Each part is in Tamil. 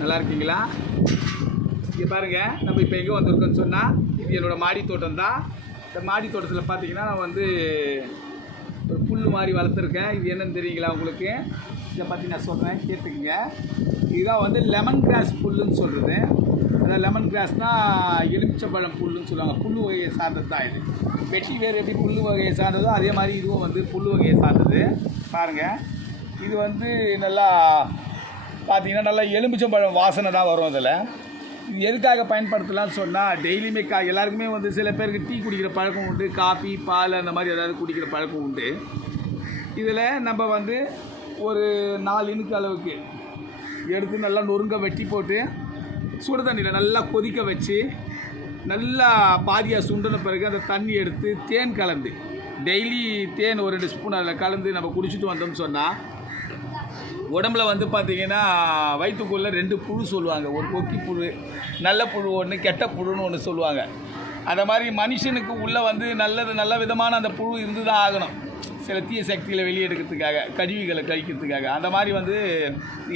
நல்லா இருக்கீங்களா? இங்கே பாருங்கள், நம்ம இப்போ எங்கே வந்திருக்கோன்னு சொன்னால், இது என்னோடய மாடி தோட்டம் தான். இந்த மாடி தோட்டத்தில் பார்த்தீங்கன்னா நான் வந்து ஒரு புல் மாதிரி வளர்த்துருக்கேன். இது என்னன்னு தெரியுங்களா உங்களுக்கு? இதை பற்றி நான் சொல்கிறேன், கேட்டுக்குங்க. இதுதான் வந்து லெமன் கிராஸ் புல்லுன்னு சொல்கிறது. அதாவது லெமன் கிராஸ்னால் எலுமிச்சம்பழம் புல்லுன்னு சொல்லுவாங்க. புல் வகையை சார்ந்தது தான் இது. வெட்டி வேறு எப்படி புல் வகையை சார்ந்ததோ அதே மாதிரி இதுவும் வந்து புல் வகையை சார்ந்தது. பாருங்கள், இது வந்து நல்லா பார்த்தீங்கன்னா நல்லா எலுமிச்சம்பழம் வாசனை தான் வரும். அதில் இது எதுக்காக பயன்படுத்தலாம்னு சொன்னால், டெய்லியுமே எல்லாருக்குமே வந்து சில பேருக்கு டீ குடிக்கிற பழக்கம் உண்டு, காஃபி பால் அந்த மாதிரி ஏதாவது குடிக்கிற பழக்கம் உண்டு. இதில் நம்ம வந்து ஒரு 4 இனுக்கு அளவுக்கு எடுத்து நல்லா நொறுங்க வெட்டி போட்டு சுடு தண்ணியில் நல்லா கொதிக்க வச்சு நல்லா பாதியாக சுண்டின பிறகு அந்த தண்ணி எடுத்து தேன் கலந்து டெய்லி தேன் ஒரு 2 ஸ்பூன் அதில் கலந்து நம்ம குடிச்சிட்டு வந்தோம்னு சொன்னால், உடம்புல வந்து பார்த்திங்கன்னா வயிற்றுக்குள்ளே 2 புழு சொல்லுவாங்க. ஒரு கொக்கி புழு, நல்ல புழு ஒன்று, கெட்ட புழுன்னு ஒன்று சொல்லுவாங்க. அந்த மாதிரி மனுஷனுக்கு உள்ளே வந்து நல்ல விதமான அந்த புழு இருந்து தான் ஆகணும், சில தீய சக்திகளை வெளியெடுக்கிறதுக்காக, கழிவுகளை கழிக்கிறதுக்காக. அந்த மாதிரி வந்து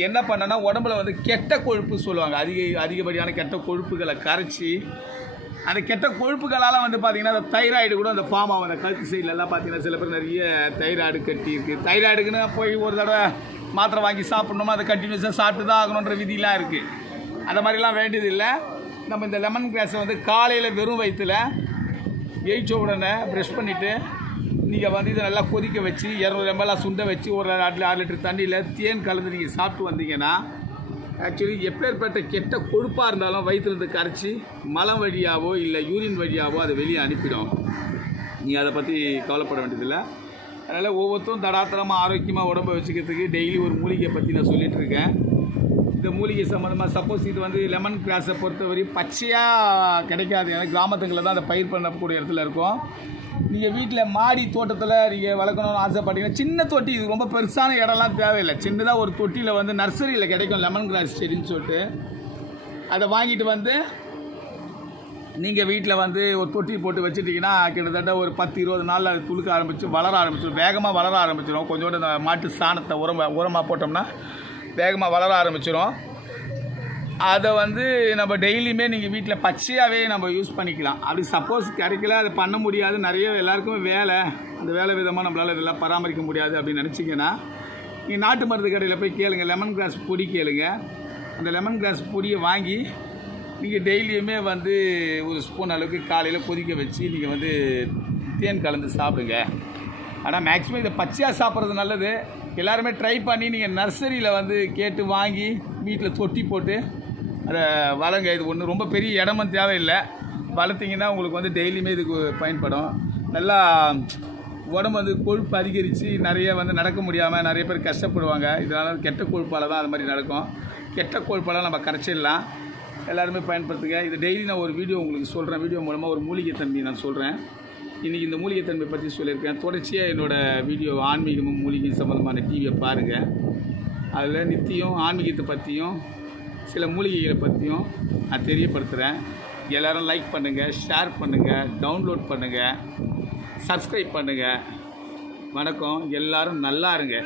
என்ன பண்ணனா, உடம்புல வந்து கெட்ட கொழுப்பு சொல்லுவாங்க, அதிகப்படியான கெட்ட கொழுப்புகளை கரைச்சி, அந்த கெட்ட கொழுப்புகளால் வந்து பார்த்திங்கன்னா அந்த தைராய்டு கூட அந்த ஃபார்ம் ஆகும். அந்த கழுத்து சைட்லலாம் பார்த்திங்கன்னா சில பேர் நிறைய தைராய்டு கட்டி இருக்குது. தைராய்டுக்குன்னு போய் ஒரு தடவை மாத்திரை வாங்கி சாப்பிட்ணுமா, அதை கண்டினியூஸாக சாப்பிட்டு தான் ஆகணுன்ற விதிலாம் இருக்குது. அந்த மாதிரிலாம் வேண்டியதில்லை. நம்ம இந்த லெமன் கிராஸை வந்து காலையில் வெறும் வயிற்றில் எயிச்ச உடனே ப்ரெஷ் பண்ணிவிட்டு நீங்கள் வந்து இதை நல்லா கொதிக்க வச்சு 200 ml சுண்ட வச்சு ஒரு 6 லிட்டர் தண்ணியில் தேன் கலந்து நீங்கள் சாப்பிட்டு வந்தீங்கன்னா, ஆக்சுவலி எப்பேற்பட்ட கெட்ட கொழுப்பாக இருந்தாலும் வயிற்றுலேருந்து கரைச்சி மலம் வழியாவோ இல்லை யூரின் வழியாவோ அதை வெளியே அனுப்பிடும். நீங்கள் அதை பற்றி கவலைப்பட வேண்டியதில்லை. அதனால் ஒவ்வொருத்தரும் தடாத்தரமாக ஆரோக்கியமாக உடம்பை வச்சுக்கிறதுக்கு டெய்லி ஒரு மூலிகையை பற்றி நான் சொல்லிகிட்ருக்கேன். இந்த மூலிகை சம்மந்தமாக சப்போஸ் இது வந்து லெமன் கிராஸை பொறுத்தவரையும் பச்சையாக கிடைக்காது. ஏன்னா கிராமத்துங்களில் தான் அதை பயிர் பண்ணக்கூடிய இடத்துல இருக்கும். நீங்கள் வீட்டில் மாடி தோட்டத்தில் நீங்கள் வளர்க்கணும்னு ஆசைப்பட்டீங்கன்னா, சின்ன தொட்டி, இது ரொம்ப பெருசான இடம்லாம் தேவையில்லை. சின்னதாக ஒரு தொட்டியில் வந்து நர்சரியில் கிடைக்கும் லெமன் கிராஸ் செடின்னு சொல்லிட்டு, அதை வாங்கிட்டு வந்து நீங்கள் வீட்டில் வந்து ஒரு தொட்டி போட்டு வச்சுட்டிங்கன்னா கிட்டத்தட்ட ஒரு 10-20 நாளில் அது துளுக்க ஆரம்பித்து வளர ஆரம்பிச்சிடும். வேகமாக வளர ஆரம்பிச்சிடும். கொஞ்சோண்டு இந்த மாட்டு சாணத்தை உரமாக போட்டோம்னா வேகமாக வளர ஆரம்பிச்சிடும். அதை வந்து நம்ம டெய்லியுமே நீங்கள் வீட்டில் பச்சையாகவே நம்ம யூஸ் பண்ணிக்கலாம். அப்படி சப்போஸ் கிடைக்கல, அதை பண்ண முடியாது, நிறைய எல்லாருக்குமே வேலை, அந்த வேலை விதமாக நம்மளால் இதெல்லாம் பராமரிக்க முடியாது அப்படின்னு நினச்சிங்கன்னா, நீங்கள் நாட்டு மருந்து கடையில் போய் கேளுங்க, லெமன் கிராஸ் பொடி கேளுங்க. அந்த லெமன் கிராஸ் பொடியை வாங்கி நீங்கள் டெய்லியுமே வந்து ஒரு ஸ்பூன் அளவுக்கு காலையில் கொதிக்க வச்சு நீங்கள் வந்து தேன் கலந்து சாப்பிடுங்க. ஆனால் மேக்ஸிமம் இதை பச்சையாக சாப்பிட்றது நல்லது. எல்லாருமே ட்ரை பண்ணி நீங்கள் நர்சரியில் வந்து கேட்டு வாங்கி வீட்டில் தொட்டி போட்டு அதை வளங்க. இது ஒன்று ரொம்ப பெரிய இடமும் தேவையில்லை. வளர்த்திங்கன்னா உங்களுக்கு வந்து டெய்லியுமே இதுக்கு பயன்படும். நல்லா உடம்பு வந்து கொழுப்பு அதிகரித்து நிறைய வந்து நடக்க முடியாமல் நிறைய பேர் கஷ்டப்படுவாங்க. இதனால் கெட்ட கொழுப்பால் தான் அது மாதிரி நடக்கும். கெட்ட கொழுப்பெல்லாம் நம்ம கரைச்சிடலாம். எல்லாருமே பயன்படுத்துங்க. இது டெய்லி நான் ஒரு வீடியோ உங்களுக்கு சொல்கிறேன். வீடியோ மூலமாக ஒரு மூலிகை தன்மையை நான் சொல்கிறேன். இன்றைக்கி இந்த மூலிகை தன்மை பற்றி சொல்லியிருக்கேன். தொடர்ச்சியாக என்னோடய வீடியோ ஆன்மீகமும் மூலிகையும் சம்மந்தமான டிவியை பாருங்கள். அதில் நித்தியம் ஆன்மீகத்தை பற்றியும் சில மூலிகைகளை பற்றியும் நான் தெரியப்படுத்துகிறேன். எல்லோரும் லைக் பண்ணுங்கள், ஷேர் பண்ணுங்கள், டவுன்லோட் பண்ணுங்கள், சப்ஸ்கிரைப் பண்ணுங்கள். வணக்கம். எல்லோரும் நல்லா இருங்க.